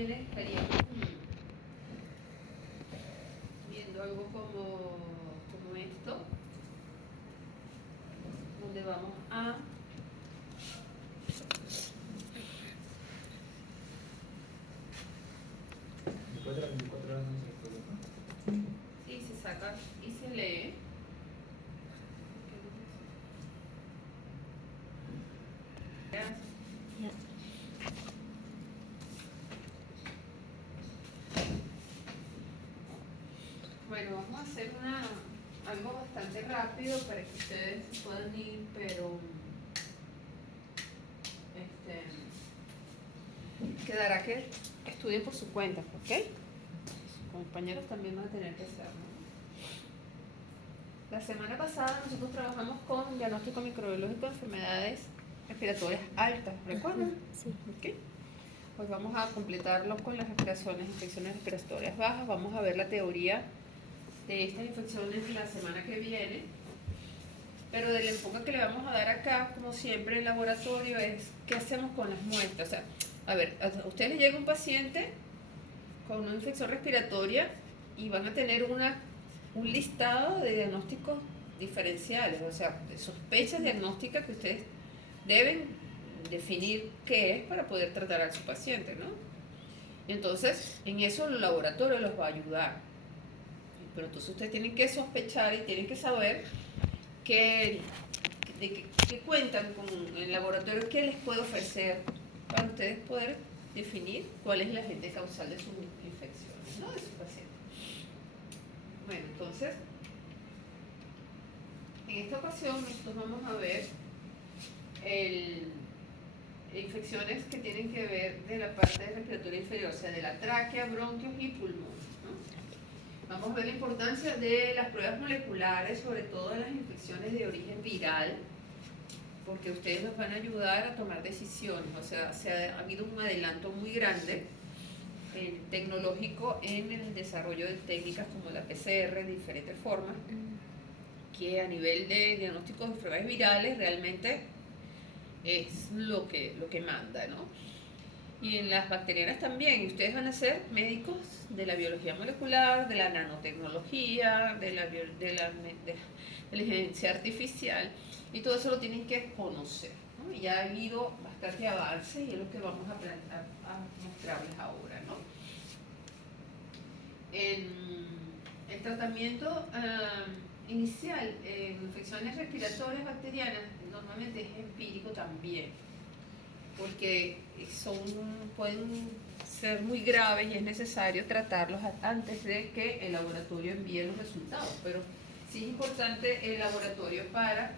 viene estaríamos viendo algo como esto, donde vamos a Después de las 24 horas no se puede, ¿no? sí, se saca y se lee. Bueno, vamos a hacer algo bastante rápido para que ustedes se puedan ir, pero quedará que estudien por su cuenta, ¿ok? Sus compañeros también van a tener que hacerlo. La semana pasada nosotros trabajamos con diagnóstico microbiológico de enfermedades respiratorias altas, ¿recuerdan? Sí. ¿Ok? Pues vamos a completarlo con las infecciones respiratorias bajas. Vamos a ver la teoría de estas infecciones la semana que viene. Pero del enfoque que le vamos a dar acá, como siempre en laboratorio, es qué hacemos con las muestras. O sea, a ver, a ustedes les llega un paciente con una infección respiratoria y van a tener un listado de diagnósticos diferenciales, o sea, de sospechas diagnósticas que ustedes deben definir qué es para poder tratar a su paciente, ¿no? Entonces, en eso el laboratorio los va a ayudar. Pero entonces ustedes tienen que sospechar y tienen que saber que cuentan con el laboratorio, qué les puede ofrecer para ustedes poder definir cuál es la agente causal de sus infecciones, ¿no? De su paciente. Bueno, entonces, en esta ocasión nosotros vamos a ver infecciones que tienen que ver de la parte respiratoria inferior, o sea, de la tráquea, bronquios y pulmón, ¿no? Vamos a ver la importancia de las pruebas moleculares, sobre todo en las infecciones de origen viral, porque ustedes nos van a ayudar a tomar decisiones. O sea, ha habido un adelanto muy grande tecnológico en el desarrollo de técnicas como la PCR de diferentes formas, que a nivel de diagnóstico de enfermedades virales realmente es lo que manda, ¿no? Y en las bacterianas también. Ustedes van a ser médicos de la biología molecular, de la nanotecnología, de la inteligencia artificial, y todo eso lo tienen que conocer, ¿no? Y ya ha habido bastante avance y es lo que vamos a mostrarles ahora, ¿no? El tratamiento inicial en infecciones respiratorias bacterianas normalmente es empírico también, porque pueden ser muy graves y es necesario tratarlos antes de que el laboratorio envíe los resultados, pero sí es importante el laboratorio para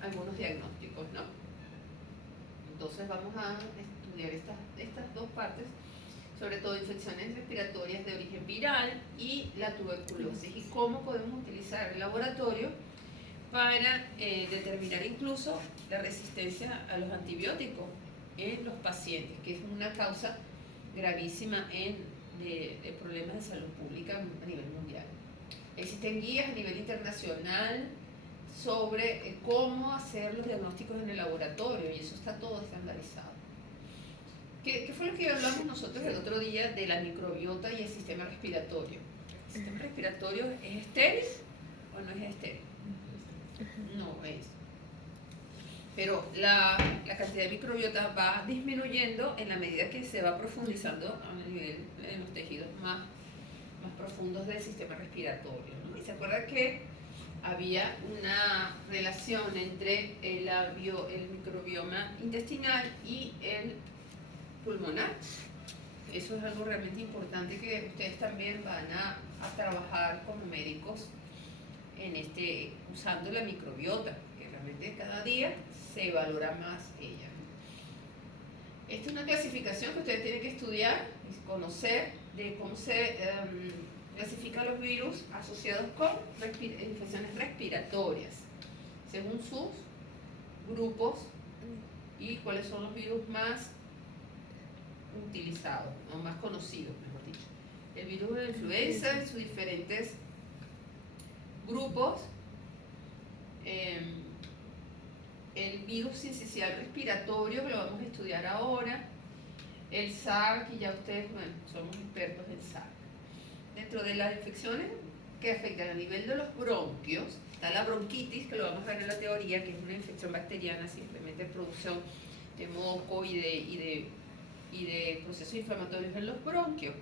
algunos diagnósticos, ¿no? Entonces vamos a estudiar estas dos partes, sobre todo infecciones respiratorias de origen viral y la tuberculosis, y cómo podemos utilizar el laboratorio para determinar incluso la resistencia a los antibióticos en los pacientes, que es una causa gravísima de problemas de salud pública a nivel mundial. Existen guías a nivel internacional sobre cómo hacer los diagnósticos en el laboratorio, y eso está todo estandarizado. ¿Qué fue lo que hablamos nosotros el otro día de la microbiota y el sistema respiratorio? ¿El sistema respiratorio es estéril o no es estéril? No es. Pero la cantidad de microbiota va disminuyendo en la medida que se va profundizando a nivel en los tejidos más profundos del sistema respiratorio, ¿no? Y se acuerda que había una relación entre el microbioma intestinal y el pulmonar. Eso es algo realmente importante que ustedes también van a trabajar como médicos usando la microbiota, que realmente cada día se valora más ella. Esta es una clasificación que ustedes tienen que estudiar y conocer de cómo se clasifican los virus asociados con infecciones respiratorias, según sus grupos y cuáles son los virus más utilizados o más conocidos, mejor dicho. El virus de la influenza en sus diferentes grupos, el virus sincicial respiratorio, que lo vamos a estudiar ahora, El SARC, y ya ustedes, bueno, somos expertos en SARC. Dentro de las infecciones que afectan a nivel de los bronquios, está la bronquitis, que lo vamos a ver en la teoría, que es una infección bacteriana, simplemente producción de moco y de procesos inflamatorios en los bronquios.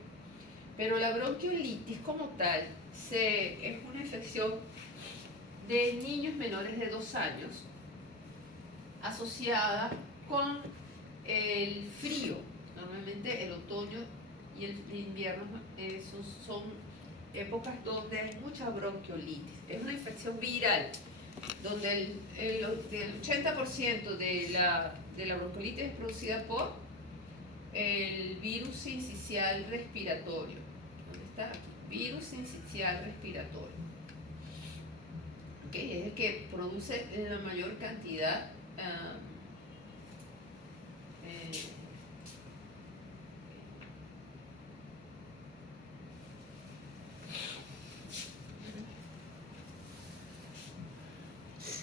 Pero la bronquiolitis como tal es una infección de niños menores de 2 años asociada con el frío. Normalmente el otoño y el invierno son épocas donde hay mucha bronquiolitis. Es una infección viral, donde el 80% de la bronquiolitis es producida por el virus sincicial respiratorio. ¿Dónde está? Virus sincicial respiratorio. ¿Okay? Es el que produce la mayor cantidad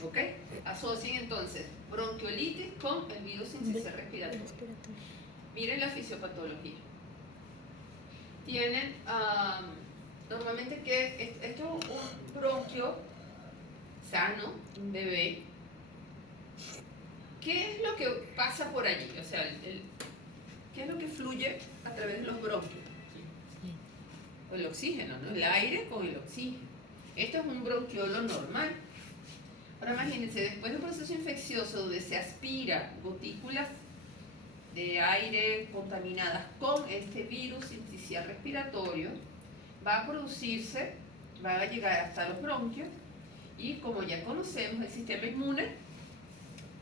¿ok? Asocien entonces bronquiolitis con el virus sincicial respiratorio. Miren la fisiopatología. Tienen normalmente que esto es un bronquio sano, un bebé. ¿Qué es lo que pasa por allí? O sea, ¿qué es lo que fluye a través de los bronquios? El oxígeno, ¿no? El aire con el oxígeno. Esto es un bronquiolo normal. Ahora imagínense, después de un proceso infeccioso donde se aspira gotículas de aire contaminadas con este virus sincicial respiratorio, va a producirse, va a llegar hasta los bronquios y, como ya conocemos, el sistema inmune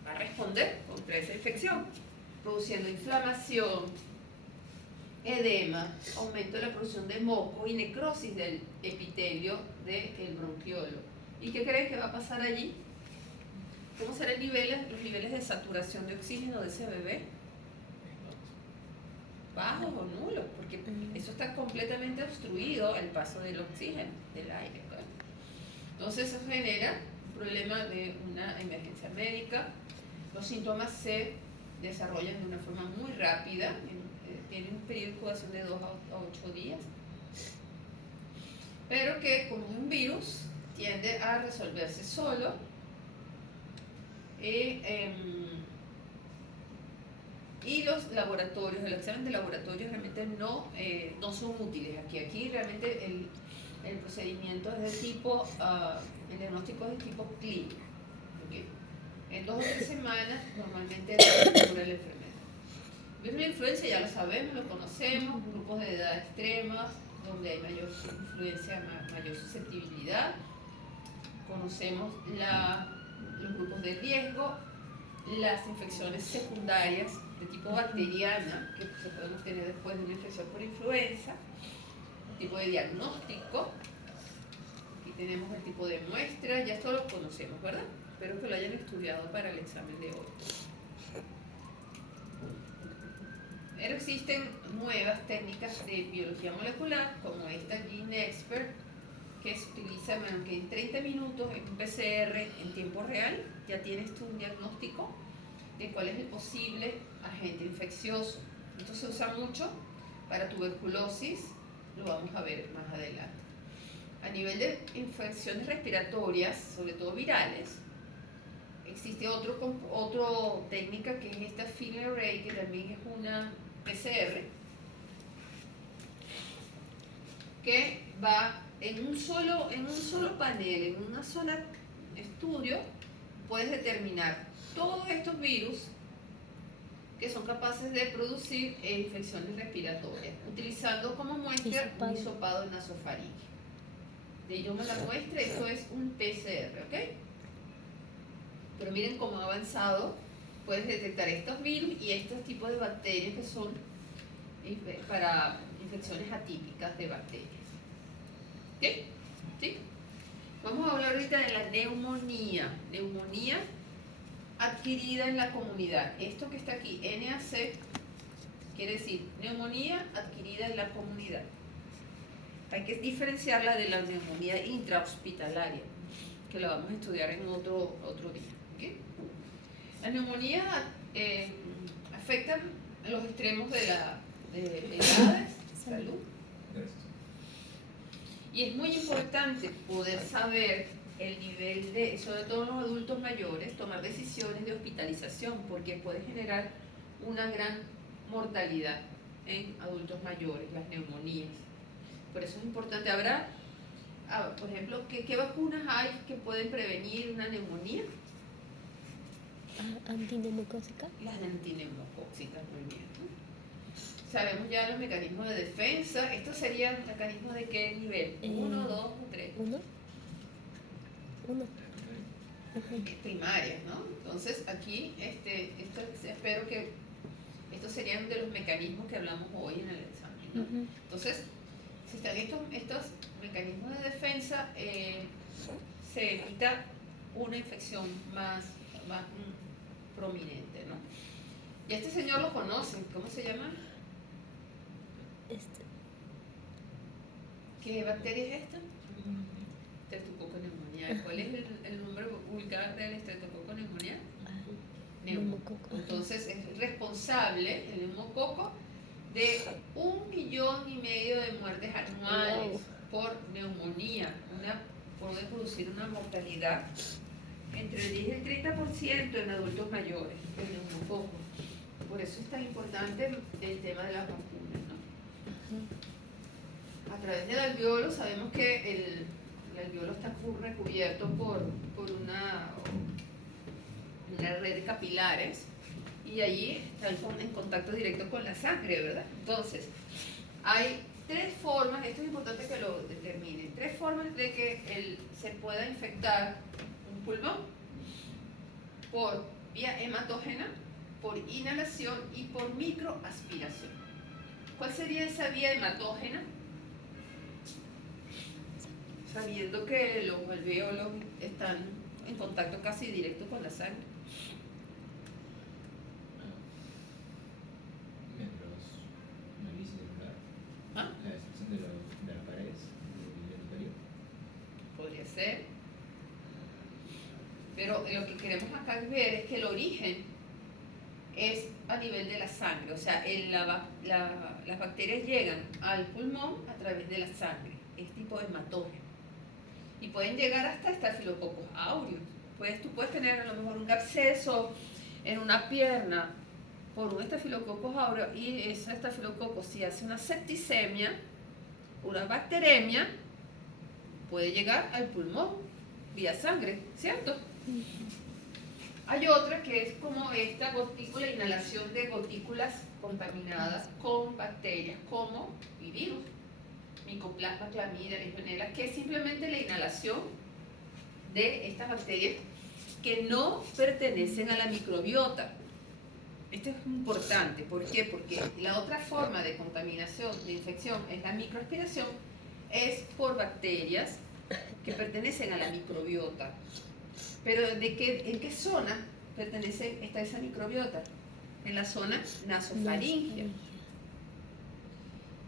va a responder contra esa infección, produciendo inflamación, edema, aumento de la producción de moco y necrosis del epitelio del bronquiolo. ¿Y qué creen que va a pasar allí? ¿Cómo serán los niveles de saturación de oxígeno de ese bebé? Bajos o nulos, porque eso está completamente obstruido el paso del oxígeno, del aire. ¿Verdad? Entonces eso genera un problema de una emergencia médica. Los síntomas se desarrollan de una forma muy rápida, tienen un periodo de incubación de 2 a 8 días, pero que como es un virus tiende a resolverse solo. Y los laboratorios, el examen de laboratorio realmente no son útiles aquí. Aquí realmente el procedimiento es de tipo, el diagnóstico es de tipo clínico. ¿Okay? En 2 o 3 semanas normalmente se cura la enfermedad. El virus de la influenza ya lo sabemos, lo conocemos, grupos de edad extremas, donde hay mayor influencia, mayor susceptibilidad. Conocemos los grupos de riesgo, las infecciones secundarias de tipo bacteriana que se pueden obtener después de una infección por influenza, el tipo de diagnóstico, aquí tenemos el tipo de muestra, ya esto lo conocemos, ¿verdad? Espero que lo hayan estudiado para el examen de hoy. Pero existen nuevas técnicas de biología molecular, como esta GeneXpert, que se utiliza, bueno, que en 30 minutos en un PCR en tiempo real ya tienes tú un diagnóstico de cuál es el posible agente infeccioso. Esto se usa mucho para tuberculosis, lo vamos a ver más adelante. A nivel de infecciones respiratorias, sobre todo virales, existe otra técnica que es esta FILARRAY, que también es una PCR, que va en un solo panel, en una sola estudio, puedes determinar todos estos virus que son capaces de producir infecciones respiratorias, utilizando como muestra un hisopado nasofaríngeo. De yo me la muestra, esto es un PCR, ¿ok? Pero miren cómo ha avanzado, puedes detectar estos virus y estos tipos de bacterias que son para infecciones atípicas de bacterias. ¿Ok? ¿Sí? Vamos a hablar ahorita de la neumonía. Neumonía adquirida en la comunidad. Esto que está aquí, NAC, quiere decir neumonía adquirida en la comunidad. Hay que diferenciarla de la neumonía intrahospitalaria, que la vamos a estudiar en otro día. ¿Okay? Las neumonías afectan en los extremos de edades. Salud. Gracias. Y es muy importante poder saber el nivel de, sobre todo en los adultos mayores, tomar decisiones de hospitalización, porque puede generar una gran mortalidad en adultos mayores, las neumonías. Por eso es importante. Habrá, por ejemplo, ¿qué vacunas hay que pueden prevenir una neumonía? Antineumocóxica. Las antineumocóxicas, muy bien, ¿no? Sabemos ya los mecanismos de defensa. ¿Estos serían mecanismos de qué nivel? ¿1, 2 o 3? Uno. Primarias, ¿no? Entonces aquí, espero que estos serían de los mecanismos que hablamos hoy en el examen, ¿no? Entonces, si están estos mecanismos de defensa, se evita una infección más prominente, ¿no? Y a este señor lo conocen, ¿cómo se llama? ¿Qué bacteria es esta? Streptococcus pneumoniae. ¿Cuál es el nombre vulgar del Streptococcus pneumoniae? Neumococo. Entonces es responsable el neumococo de 1,5 millones de muertes anuales por neumonía. Puede producir una mortalidad entre el 10 y el 30% en adultos mayores, el neumococo. Por eso es tan importante el tema de las vacunas, ¿no? A través del alveolo sabemos que el alveolo está recubierto por una red de capilares y allí está en contacto directo con la sangre, ¿verdad? Entonces, hay 3 formas, esto es importante que lo determinen, 3 formas de que se pueda infectar un pulmón: por vía hematógena, por inhalación y por microaspiración. ¿Cuál sería esa vía hematógena? Sabiendo que los alvéolos están en contacto casi directo con la sangre. Análisis celular. ¿Ah? La destrucción de las paredes del endotelio. Podría ser. Pero lo que queremos acá ver es que el origen es a nivel de la sangre. O sea, las bacterias llegan al pulmón a través de la sangre. Es tipo hematógeno. Y pueden llegar hasta Staphylococcus aureus. Tú puedes tener a lo mejor un absceso en una pierna por un Staphylococcus aureus, y ese estafilococo, si hace una septicemia, una bacteremia, puede llegar al pulmón vía sangre, ¿cierto? Hay otra que es como esta gotícula, inhalación de gotículas contaminadas con bacterias como y virus, Mycoplasma, Clamidia, Legionella, que es simplemente la inhalación de estas bacterias que no pertenecen a la microbiota. Esto es importante. ¿Por qué? Porque la otra forma de contaminación, de infección, es la microaspiración, es por bacterias que pertenecen a la microbiota. Pero ¿en qué zona está esa microbiota? En la zona nasofaringea.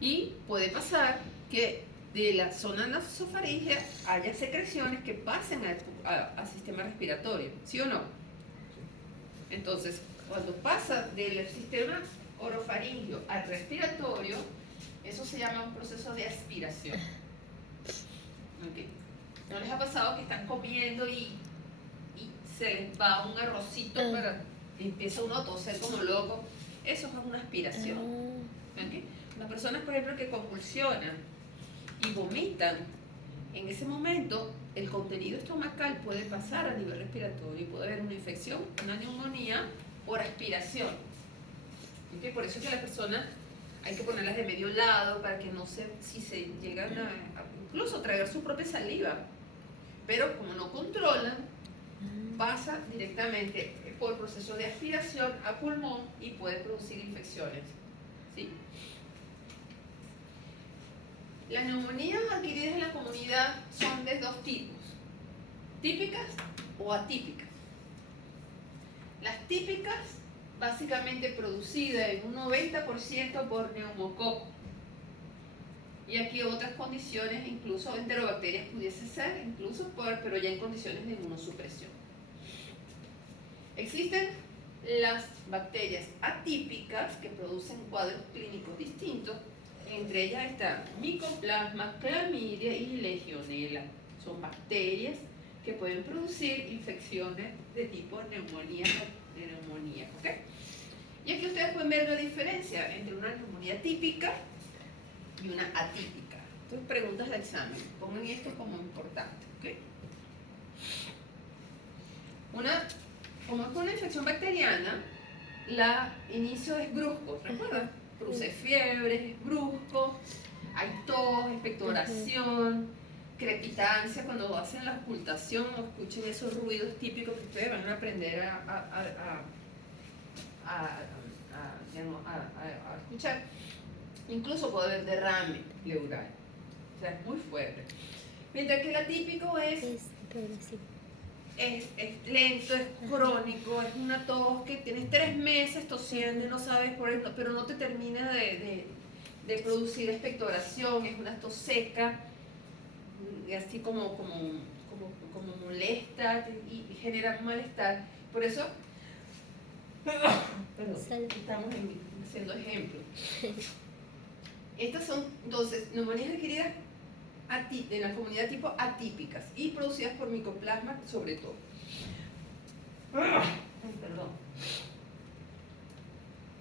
Y puede pasar que de la zona nasofaringea haya secreciones que pasen al sistema respiratorio, ¿sí o no? Entonces, cuando pasa del sistema orofaringeo al respiratorio, eso se llama un proceso de aspiración. ¿Okay? ¿No les ha pasado que están comiendo y se les va un arrocito y empieza uno a toser como loco? Eso es una aspiración. ¿Okay? Las personas, por ejemplo, que convulsionan y vomitan, en ese momento el contenido estomacal puede pasar a nivel respiratorio y puede haber una infección, una neumonía por aspiración. ¿Okay? Por eso es que las personas hay que ponerlas de medio lado para que no si se llegan a incluso tragar su propia saliva, pero como no controlan, pasa directamente por proceso de aspiración a pulmón y puede producir infecciones, ¿sí? Las neumonías adquiridas en la comunidad son de 2 tipos: típicas o atípicas. Las típicas, básicamente producidas en un 90% por neumococo. Y aquí otras condiciones, incluso enterobacterias pudiese ser, pero ya en condiciones de inmunosupresión. Existen las bacterias atípicas que producen cuadros clínicos distintos. Entre ellas están Mycoplasma, Clamidia y Legionella. Son bacterias que pueden producir infecciones de tipo neumonía, ¿ok? Y aquí ustedes pueden ver la diferencia entre una neumonía típica y una atípica. Entonces, preguntas de examen. Pongan esto como importante, ¿ok? Como es una infección bacteriana, el inicio es brusco, ¿recuerdan? Produce fiebre, es brusco, hay tos, expectoración, crepitancia cuando hacen la ocultación o escuchen esos ruidos típicos que ustedes van a aprender a escuchar. Incluso puede haber derrame pleural, o sea, es muy fuerte. Mientras que el atípico es lento, es crónico, es una tos que tienes 3 meses tosiendo y no sabes por eso, pero no te termina de producir expectoración, es una tos seca, así como molesta y genera malestar. Por eso, perdón, estamos haciendo ejemplos. Estas son entonces neumonías adquiridas en la comunidad tipo atípicas y producidas por Mycoplasma sobre todo. Perdón.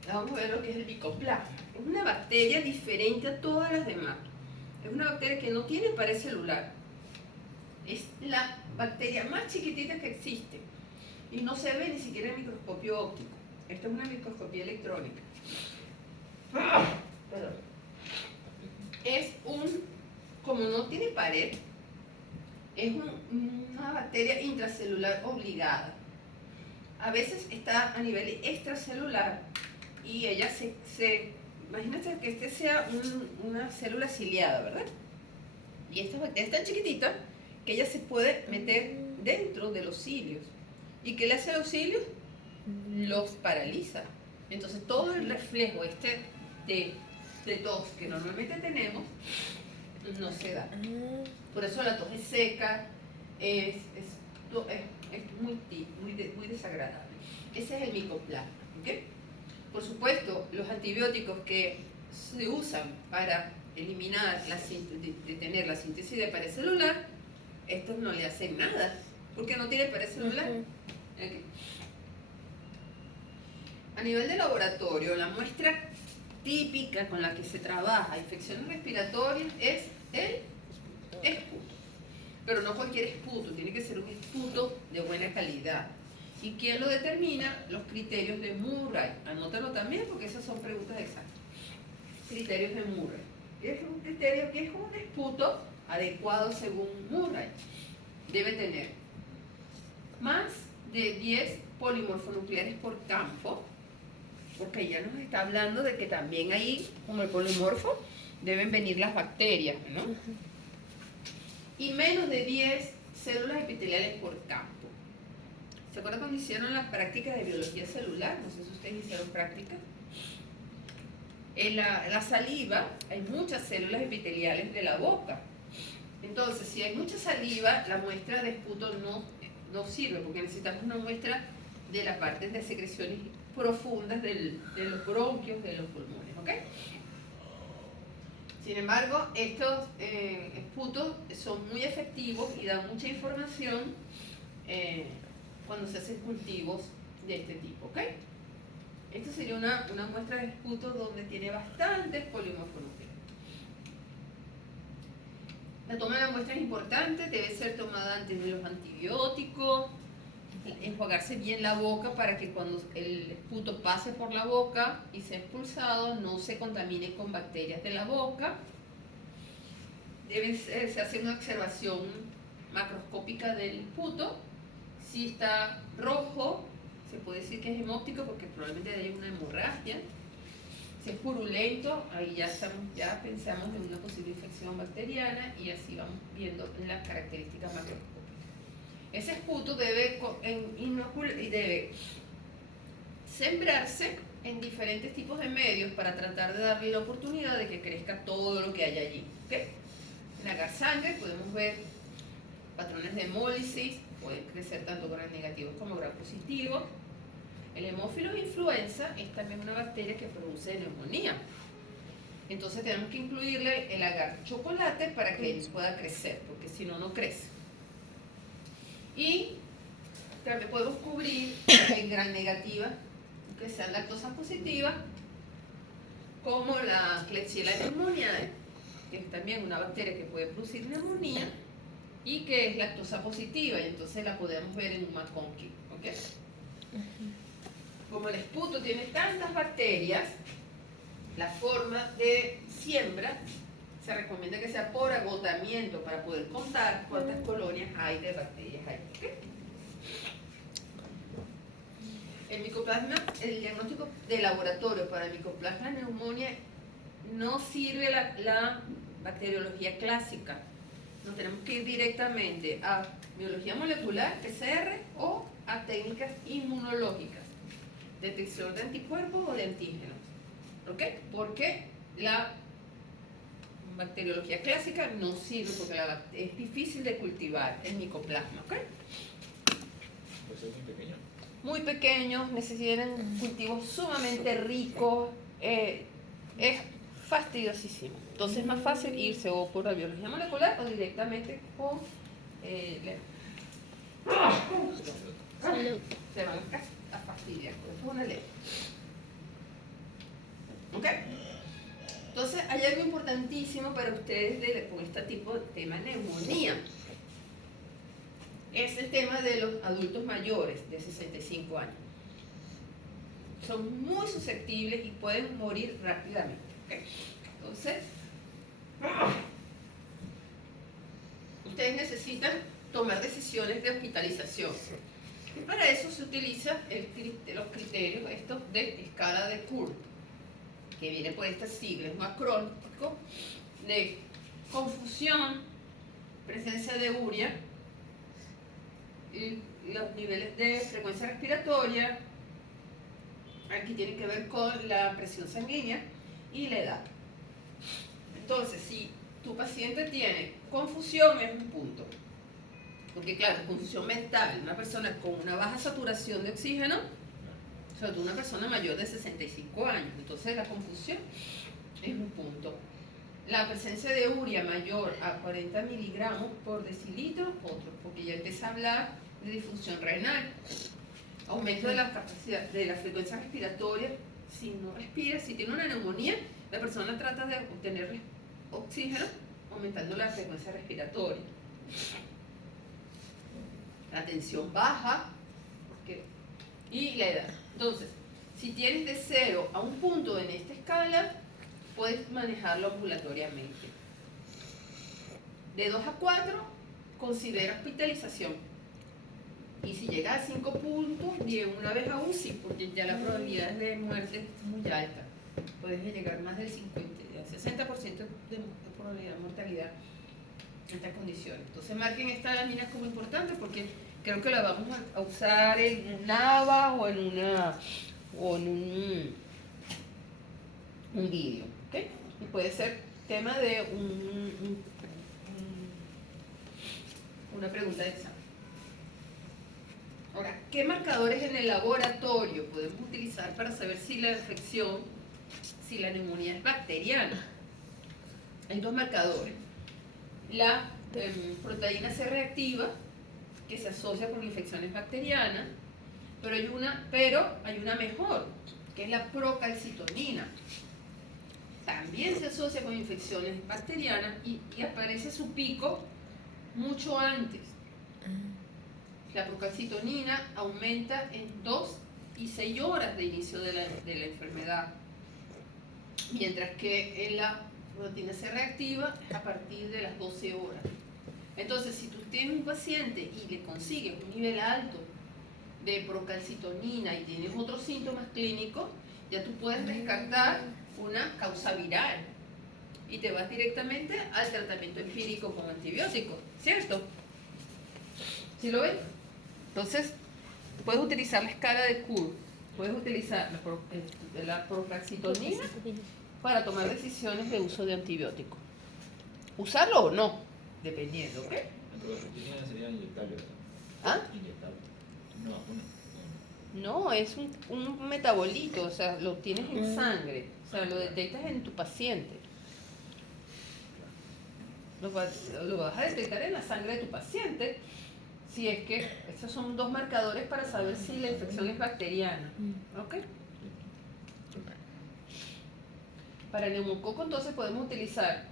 Vamos a ver lo que es el Mycoplasma. Es una bacteria diferente a todas las demás. Es una bacteria que no tiene pared celular. Es la bacteria más chiquitita que existe y no se ve ni siquiera en microscopio óptico. Esta es una microscopía electrónica. Perdón. Como no tiene pared, es una bacteria intracelular obligada. A veces está a nivel extracelular y ella imagínate que este sea una célula ciliada, ¿verdad? Y esta bacteria es tan chiquitita que ella se puede meter dentro de los cilios. ¿Y qué le hace a los cilios? Los paraliza. Entonces todo el reflejo de tos que normalmente tenemos no se da. Por eso la tos es seca, es muy desagradable. Ese es el Mycoplasma, ¿ok? Por supuesto, los antibióticos que se usan para eliminar, detener la síntesis de pared celular, estos no le hacen nada, porque no tiene pared celular. Okay. A nivel de laboratorio, la muestra típica con la que se trabaja infecciones respiratorias es el esputo. Pero no cualquier esputo, tiene que ser un esputo de buena calidad. ¿Y quién lo determina? Los criterios de Murray. Anótalo también porque esas son preguntas exactas. Criterios de Murray. Es un criterio que es un esputo adecuado según Murray. Debe tener más de 10 polimorfonucleares por campo, porque ya nos está hablando de que también ahí, como el polimorfo, deben venir las bacterias, ¿no? Y menos de 10 células epiteliales por campo. ¿Se acuerdan cuando hicieron las prácticas de biología celular? No sé si ustedes hicieron prácticas. En la saliva hay muchas células epiteliales de la boca. Entonces, si hay mucha saliva, la muestra de esputo no sirve, porque necesitamos una muestra de las partes de secreciones profundas de los bronquios, de los pulmones, ¿ok? Sin embargo, estos esputos son muy efectivos y dan mucha información cuando se hacen cultivos de este tipo, ¿ok? Esta sería una muestra de esputo donde tiene bastantes polimorfonucleares. La toma de la muestra es importante, debe ser tomada antes de los antibióticos, enjuagarse bien la boca para que cuando el esputo pase por la boca y sea expulsado no se contamine con bacterias de la boca. Se hace una observación macroscópica del esputo. Si está rojo, se puede decir que es hemóptico porque probablemente haya una hemorragia. Si es purulento, ahí ya pensamos en una posible infección bacteriana y así vamos viendo las características macroscópicas. Ese esputo debe sembrarse en diferentes tipos de medios para tratar de darle la oportunidad de que crezca todo lo que hay allí. ¿Okay? En la sangre podemos ver patrones de hemólisis, pueden crecer tanto gram negativos como gram positivos. El Haemophilus influenza es también una bacteria que produce neumonía. Entonces tenemos que incluirle el agar chocolate para que él pueda crecer, porque si no, no crece. Y también podemos cubrir en gran negativa, que sean lactosa positiva, como la Klebsiella pneumoniae, que es también una bacteria que puede producir neumonía y que es lactosa positiva, y entonces la podemos ver en un McConkey, ¿ok? Como el esputo tiene tantas bacterias, la forma de siembra se recomienda que sea por agotamiento para poder contar cuántas colonias hay de bacterias hay, ¿ok? El micoplasma, el diagnóstico de laboratorio para el micoplasma neumonía no sirve la bacteriología clásica. Nos tenemos que ir directamente a biología molecular, PCR, o a técnicas inmunológicas, detección de anticuerpos o de antígenos. ¿Ok? Porque la bacteriología clásica no sirve porque es difícil de cultivar el micoplasma. ¿Ok? Pues es muy pequeño. Muy pequeños, necesitan cultivos sumamente ricos, es fastidiosísimo. Entonces es más fácil irse o por la biología molecular o directamente con Salud. se van a fastidiar, por eso es una ley. ¿Ok? Entonces hay algo importantísimo para ustedes con este tipo de tema neumonía. Es el tema de los adultos mayores de 65 años. Son muy susceptibles y pueden morir rápidamente. ¿Okay? Entonces, ustedes necesitan tomar decisiones de hospitalización. Y para eso se utilizan los criterios estos de escala de Kurth, que viene por estas siglas, macrónico, de confusión, presencia de urea, y los niveles de frecuencia respiratoria, aquí tiene que ver con la presión sanguínea y la edad. Entonces, si tu paciente tiene confusión, es un punto. Porque claro, confusión mental, una persona con una baja saturación de oxígeno, sobre todo una persona mayor de 65 años, entonces la confusión es un punto. La presencia de urea mayor a 40 miligramos por decilitro, otro, porque ya empieza a hablar de disfunción renal. Aumento de la capacidad, de la frecuencia respiratoria. Si no respira, si tiene una neumonía, la persona trata de obtener oxígeno aumentando la frecuencia respiratoria. La tensión baja y la edad. Entonces, si tienes de 0 a un punto en esta escala, puedes manejarlo ambulatoriamente. De 2 a 4, considera hospitalización. Y si llega a 5 puntos, de una vez a UCI, porque ya la probabilidad de muerte es muy alta. Puedes llegar más del 50, al 60% de probabilidad de mortalidad en estas condiciones. Entonces marquen esta lámina como importante porque creo que la vamos a usar en un ABA o en un vídeo. ¿Okay? Y puede ser tema de una pregunta de examen. Ahora, ¿qué marcadores en el laboratorio podemos utilizar para saber si la infección, si la neumonía es bacteriana? Hay dos marcadores. La proteína C reactiva, que se asocia con infecciones bacterianas, pero hay una mejor, que es la procalcitonina. También se asocia con infecciones bacterianas y aparece su pico mucho antes. La procalcitonina aumenta en 2 y 6 horas de inicio de la enfermedad, mientras que en la proteína C reactiva es a partir de las 12 horas. Entonces, si tú tienes un paciente y le consigues un nivel alto de procalcitonina y tienes otros síntomas clínicos, ya tú puedes descartar una causa viral y te vas directamente al tratamiento empírico con antibióticos, ¿cierto? ¿Sí lo ven? Entonces, puedes utilizar la escala de Kurth, puedes utilizar la procalcitonina para tomar decisiones de uso de antibióticos. ¿Usarlo o no? Dependiendo, ¿ok? La procalcitonina sería inyectable, ¿verdad? ¿Ah? Inyectable. Una vacuna. No, es un metabolito, o sea, lo tienes en sangre, o sea, lo detectas en tu paciente. Lo vas a detectar en la sangre de tu paciente, si es que estos son dos marcadores para saber si la infección es bacteriana. ¿Ok? Para el neumococo entonces podemos utilizar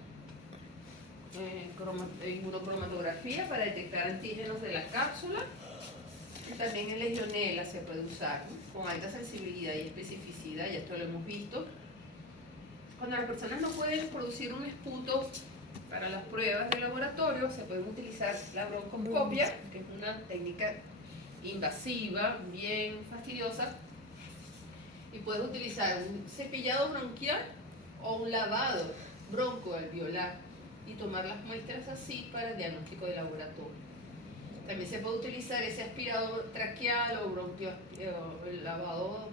inmunocromatografía para detectar antígenos de la cápsula. Y también en legionela se puede usar, ¿no? Con alta sensibilidad y especificidad, ya esto lo hemos visto. Cuando las personas no pueden producir un esputo para las pruebas de laboratorio, se puede utilizar la broncoscopia, que es una técnica invasiva, bien fastidiosa, y puedes utilizar un cepillado bronquial o un lavado broncoalveolar y tomar las muestras así para el diagnóstico de laboratorio. También se puede utilizar ese aspirador traqueal o el lavado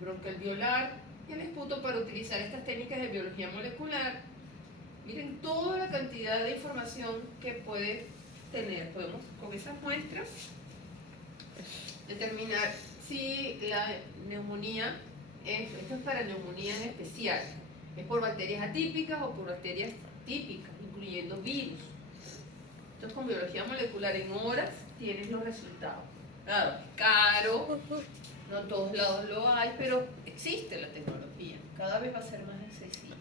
broncoalveolar y el esputo para utilizar estas técnicas de biología molecular. Miren toda la cantidad de información que puede tener. Podemos con esas muestras determinar si la neumonía esto es para neumonía en especial, es por bacterias atípicas o por bacterias típicas, incluyendo virus. Entonces con biología molecular en horas tienes los resultados. Claro, es caro, no en todos lados lo hay, pero existe la tecnología, cada vez va a ser más accesible.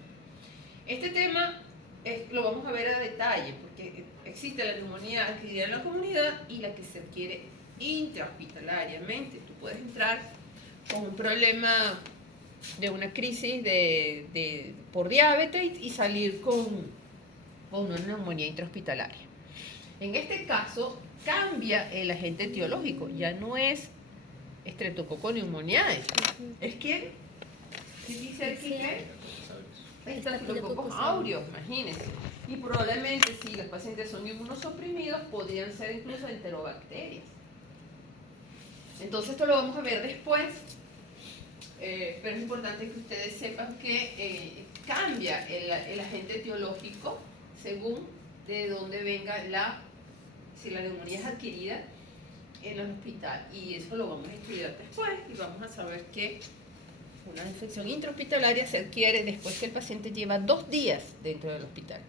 Este tema lo vamos a ver a detalle, porque existe la neumonía adquirida en la comunidad y la que se adquiere intrahospitalariamente. Tú puedes entrar con un problema de una crisis por diabetes y salir con una neumonía intrahospitalaria. En este caso, cambia el agente etiológico, ya no es Streptococcus pneumoniae, es que, ¿qué dice aquí? Estafilococcus aureus, imagínense. Y probablemente si los pacientes son inmunosuprimidos, podrían ser incluso enterobacterias. Entonces esto lo vamos a ver después, pero es importante que ustedes sepan que cambia el agente etiológico según de dónde venga si la neumonía es adquirida en el hospital. Y eso lo vamos a estudiar después y vamos a saber que una infección intrahospitalaria se adquiere después que el paciente lleva 2 días dentro del hospital.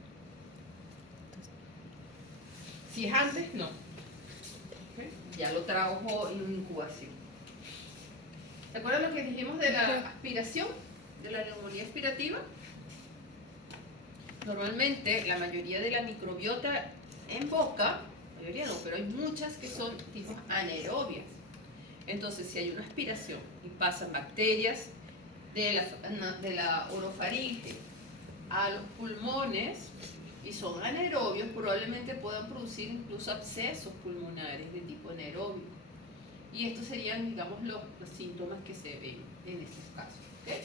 Si es antes, no. ¿Okay? Ya lo trajo en una incubación. ¿Se acuerdan lo que dijimos de la aspiración? De la neumonía aspirativa. Normalmente la mayoría de la microbiota en boca, mayoría no, pero hay muchas que son tipo anaerobias. Entonces si hay una aspiración y pasan bacterias de la orofaringe a los pulmones y son anaerobios, probablemente puedan producir incluso abscesos pulmonares de tipo anaeróbico. Y estos serían, digamos, los síntomas que se ven en estos casos. ¿Okay?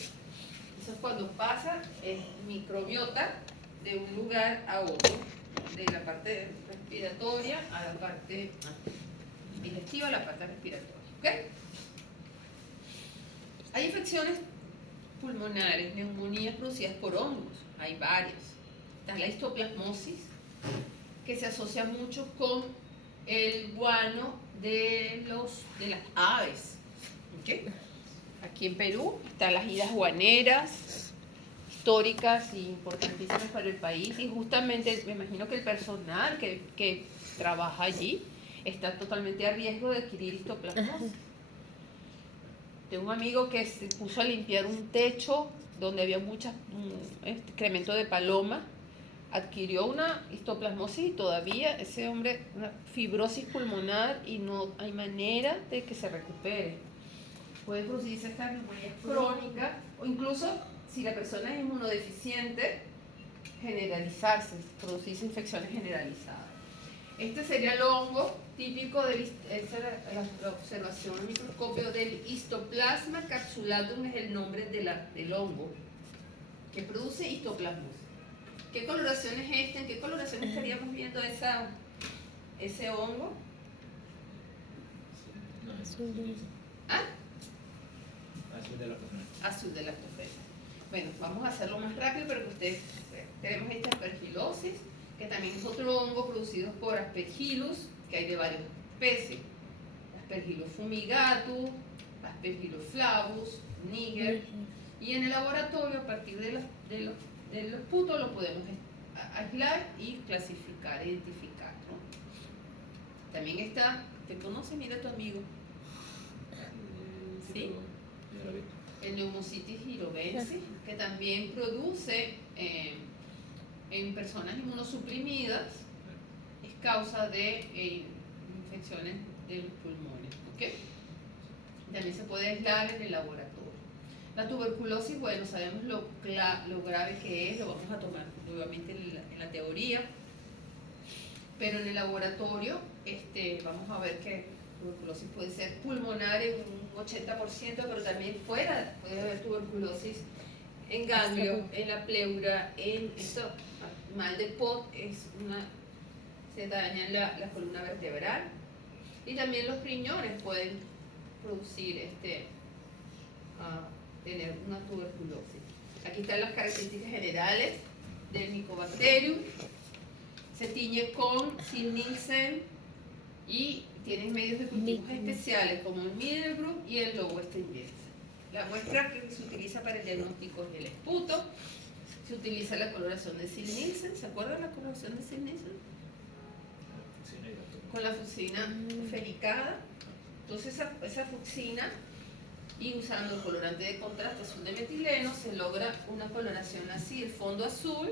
Eso es cuando pasa el microbiota de un lugar a otro, de la parte respiratoria a la parte digestiva a la parte respiratoria. ¿Okay? Hay infecciones pulmonares, neumonías producidas por hongos, hay varias. Está la histoplasmosis, que se asocia mucho con el guano de las aves. ¿Okay? Aquí en Perú están las idas guaneras, históricas e importantísimas para el país, y justamente me imagino que el personal que trabaja allí está totalmente a riesgo de adquirir histoplasmosis. Tengo un amigo que se puso a limpiar un techo donde había mucho excremento de paloma, adquirió una histoplasmosis y todavía ese hombre, una fibrosis pulmonar, y no hay manera de que se recupere. Puede producirse esta neumonía crónica, o incluso si la persona es inmunodeficiente, generalizarse, producirse infecciones generalizadas. Este sería el hongo típico la observación al microscopio del histoplasma capsulatum, es el nombre del hongo que produce histoplasmosis. ¿Qué coloración es esta? ¿En qué coloración estaríamos viendo ese hongo? Azul. ¿Ah? Azul de la persona. Azul de lactofera. Bueno, vamos a hacerlo más rápido para que ustedes tenemos esta aspergilosis, que también es otro hongo producido por Aspergillus, que hay de varias especies. Aspergillus fumigatus, Aspergillus flavus, Niger. Y en el laboratorio, a partir de los putos, lo podemos aislar y clasificar, identificar, ¿no? También está, ¿te conoce? Mira tu amigo. ¿Sí? El Pneumocystis jirovensis, que también produce en personas inmunosuprimidas, es causa de infecciones de los pulmones, ¿ok? También se puede aislar en el laboratorio. La tuberculosis, bueno, sabemos lo grave que es, lo vamos a tomar nuevamente en la teoría, pero en el laboratorio vamos a ver que tuberculosis puede ser pulmonar en un 80%, pero también fuera puede haber tuberculosis en ganglio, en la pleura, en esto, mal de Pot se daña la columna vertebral, y también los riñones pueden producir tener una tuberculosis. Aquí están las características generales del Mycobacterium. Se tiñe con Sil-Nielsen y tienen medios de cultivos especiales como el Middlegroup y el Low Stringency. La muestra que se utiliza para el diagnóstico es el esputo. Se utiliza la coloración de Sil-Nielsen. ¿Se acuerdan la coloración de Sil-Nielsen? Con la fucsina fericada. Entonces esa fucsina, y usando el colorante de contraste azul de metileno, se logra una coloración así, el fondo azul,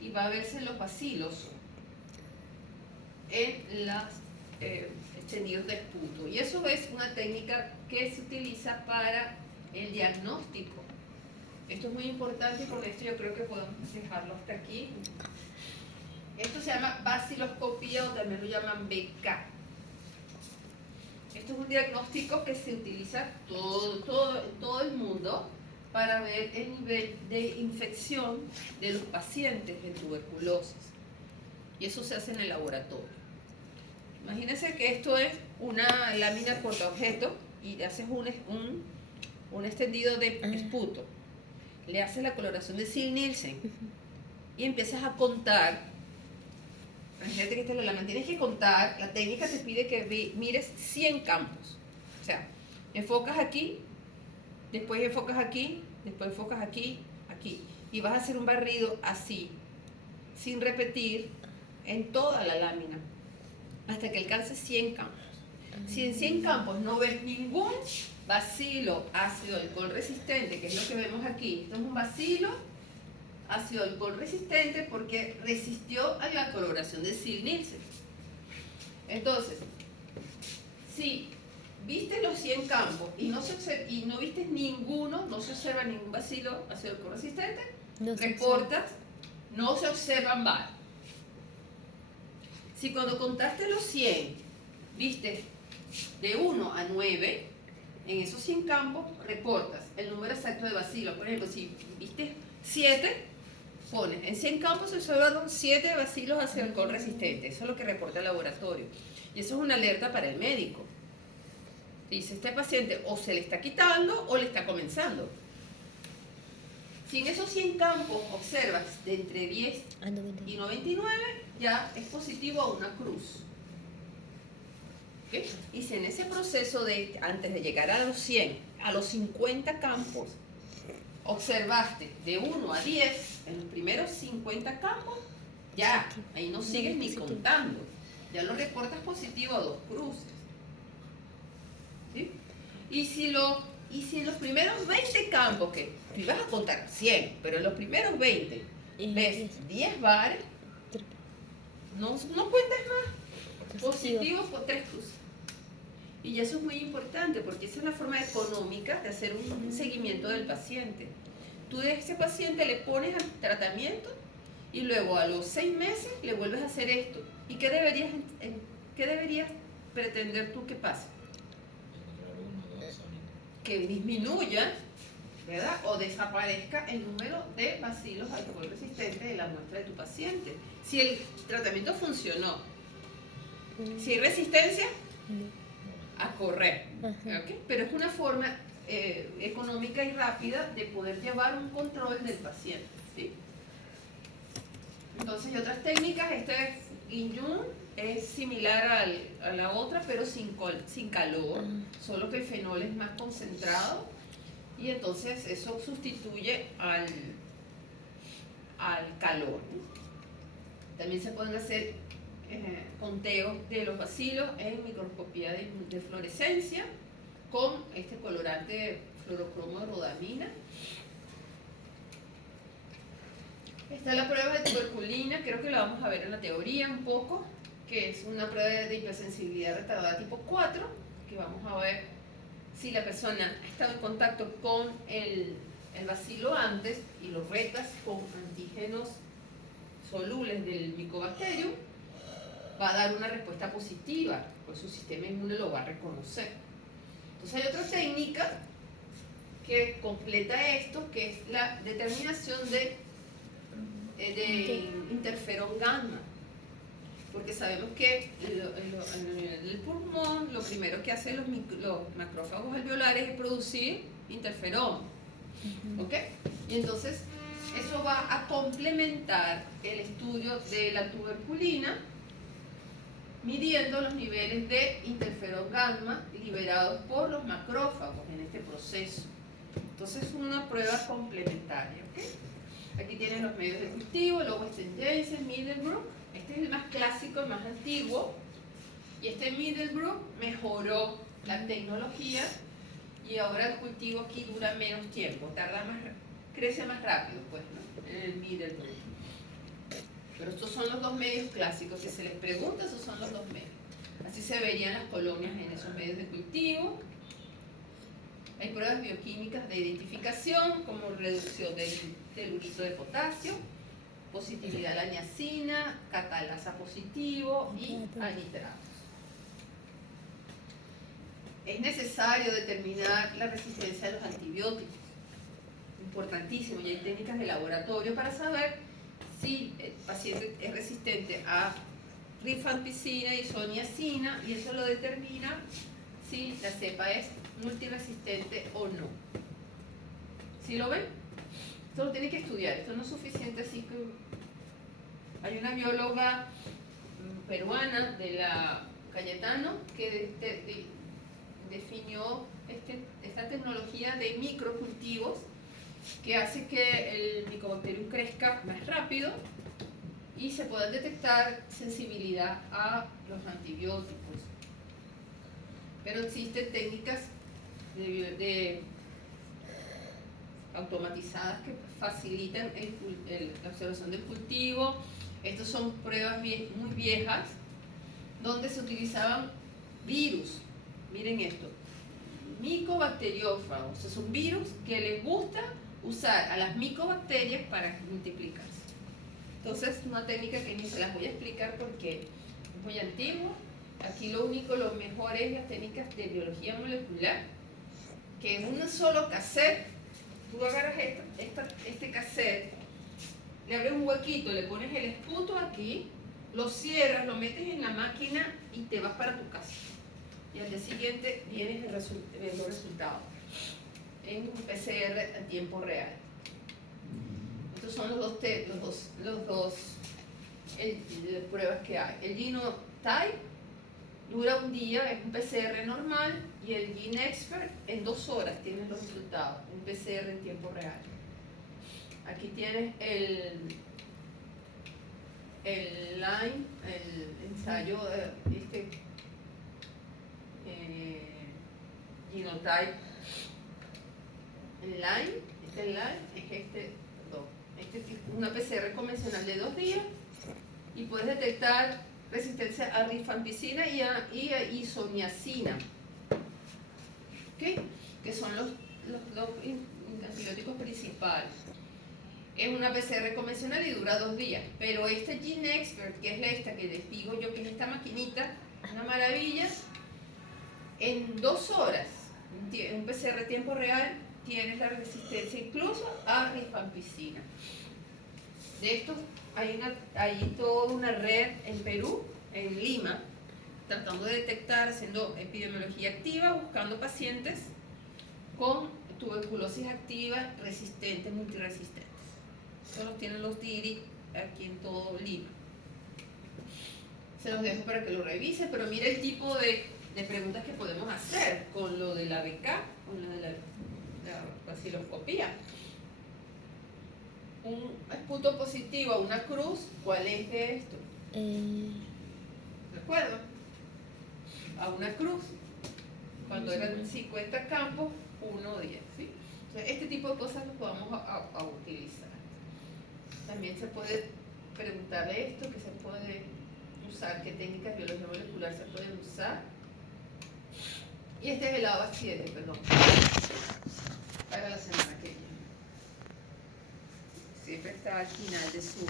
y va a verse los bacilos en los extendidos de esputo. Y eso es una técnica que se utiliza para el diagnóstico. Esto es muy importante y con esto yo creo que podemos dejarlo hasta aquí. Esto se llama baciloscopía o también lo llaman BK. Esto es un diagnóstico que se utiliza todo el mundo para ver el nivel de infección de los pacientes de tuberculosis. Y eso se hace en el laboratorio. Imagínense que esto es una lámina portaobjeto y le haces un extendido de esputo. Le haces la coloración de Sil-Nielsen y empiezas a contar. Imagínate que esta es la lámina. Tienes que contar, la técnica te pide que mires 100 campos. O sea, enfocas aquí, después enfocas aquí, después enfocas aquí, aquí. Y vas a hacer un barrido así, sin repetir, en toda la lámina, hasta que alcances 100 campos. Si en 100 campos no ves ningún bacilo ácido alcohol resistente, que es lo que vemos aquí, esto es un bacilo ácido alcohol resistente porque resistió a la coloración de Sil-Nielsen. Entonces, si viste los 100 campos y no viste ninguno, no se observa ningún bacilo ácido alcohol resistente, reportas, no se observan varios. Si cuando contaste los 100, viste de 1 a 9, en esos 100 campos reportas el número exacto de bacilos. Por ejemplo, si viste 7, pones en 100 campos se observaron 7 bacilos ácido alcohol resistente. Eso es lo que reporta el laboratorio. Y eso es una alerta para el médico. Dice, este paciente o se le está quitando o le está comenzando. Si en esos 100 campos observas de entre 10 y 99, ya es positivo a una cruz. ¿Okay? Y si en ese proceso antes de llegar a los 100, a los 50 campos, observaste de 1 a 10, en los primeros 50 campos, ya, ahí no sigues ni contando. Ya lo reportas positivo a 2 cruces. ¿Sí? Y si en los primeros 20 campos, que tú ibas a contar 100, pero en los primeros 20 ves 10 bares, no cuentes más. Positivo por 3 cruces. Y eso es muy importante porque esa es una forma económica de hacer un seguimiento del paciente. Tú a ese paciente le pones el tratamiento y luego a los 6 meses le vuelves a hacer esto. ¿Y qué deberías pretender tú que pase? Que disminuya, ¿verdad? O desaparezca el número de bacilos alcohol resistentes de la muestra de tu paciente. Si el tratamiento funcionó, si hay resistencia, a correr. ¿Okay? Pero es una forma económica y rápida de poder llevar un control del paciente. ¿Sí? Entonces hay otras técnicas, esta es Guinyun es similar a la otra, pero sin calor, solo que el fenol es más concentrado y entonces eso sustituye al calor. También se pueden hacer conteos de los bacilos en microscopía de fluorescencia con este colorante fluorocromo de rodamina. Esta es la prueba de tuberculina, creo que la vamos a ver en la teoría un poco, que es una prueba de hipersensibilidad retardada tipo 4, que vamos a ver si la persona ha estado en contacto con el bacilo antes y lo retas con antígenos solubles del Mycobacterium, va a dar una respuesta positiva, pues su sistema inmune lo va a reconocer. Entonces hay otra técnica que completa esto, que es la determinación de interferón gamma, porque sabemos que a nivel del pulmón lo primero que hacen los macrófagos alveolares es producir interferón, ¿ok? Y entonces eso va a complementar el estudio de la tuberculina midiendo los niveles de interferón gamma liberados por los macrófagos en este proceso. Entonces es una prueba complementaria, ¿ok? Aquí tienen los medios de cultivo, Lowenstein Janssen, Middlebrook. Este es el más clásico, el más antiguo. Y este Middlebrook mejoró la tecnología y ahora el cultivo aquí dura menos tiempo, crece más rápido, pues, ¿no? En el Middlebrook. Pero estos son los dos medios clásicos. Si se les pregunta, esos son los dos medios. Así se verían las colonias en esos medios de cultivo. Hay pruebas bioquímicas de identificación, como reducción del telurito de potasio, positividad a la niacina, catalasa positivo y a nitratos. Es necesario determinar la resistencia a los antibióticos. Importantísimo, y hay técnicas de laboratorio para saber si el paciente es resistente a rifampicina y isoniazida, y eso lo determina si la cepa es multiresistente o no. ¿Sí lo ven? Esto lo tienen que estudiar, esto no es suficiente así que... Hay una bióloga peruana de la Cayetano que definió esta tecnología de microcultivos que hace que el Mycobacterium crezca más rápido y se pueda detectar sensibilidad a los antibióticos. Pero existen técnicas automatizadas que facilitan la observación del cultivo. Estas son pruebas muy viejas donde se utilizaban virus. Miren esto, micobacteriófagos. O sea, son virus que les gusta usar a las micobacterias para multiplicarse. Entonces, una técnica que ni se las voy a explicar porque es muy antigua. Aquí lo mejor es las técnicas de biología molecular, que en un solo cassette, tú agarras este cassette, le abres un huequito, le pones el esputo aquí, lo cierras, lo metes en la máquina y te vas para tu casa. Y al día siguiente vienes viendo el resultado en un PCR a tiempo real. Estos son las pruebas que hay. El genotype dura un día, es un PCR normal, y el GeneXpert en 2 horas tienes los resultados, un PCR en tiempo real. Aquí tienes el Lyme, el ensayo, genotype. El Lyme, este es una PCR convencional de 2 días y puedes detectar resistencia a rifampicina y a isoniazida, ¿okay? Que son los antibióticos principales. Es una PCR convencional y dura 2 días, pero este GeneXpert, que es esta que les digo yo, que es esta maquinita, una maravilla, en 2 horas, un PCR tiempo real, tienes la resistencia incluso a rifampicina. De estos hay toda una red en Perú, en Lima, tratando de detectar, haciendo epidemiología activa, buscando pacientes con tuberculosis activa resistentes, multiresistentes. Estos los tienen los DIRI aquí en todo Lima. Se los dejo para que lo revise, pero mira el tipo de preguntas que podemos hacer con lo de la BK, con lo de la vaciloscopía. Un punto positivo a una cruz, ¿cuál es de esto? ¿De acuerdo? A una cruz, cuando eran 50 campos, 1 10, ¿sí? O sea, este tipo de cosas los podemos a utilizar. También se puede preguntar esto, que se puede usar, qué técnicas de biología molecular se pueden usar. Y este es el ABA 7, perdón, para la semana que viene. Siempre está al final de su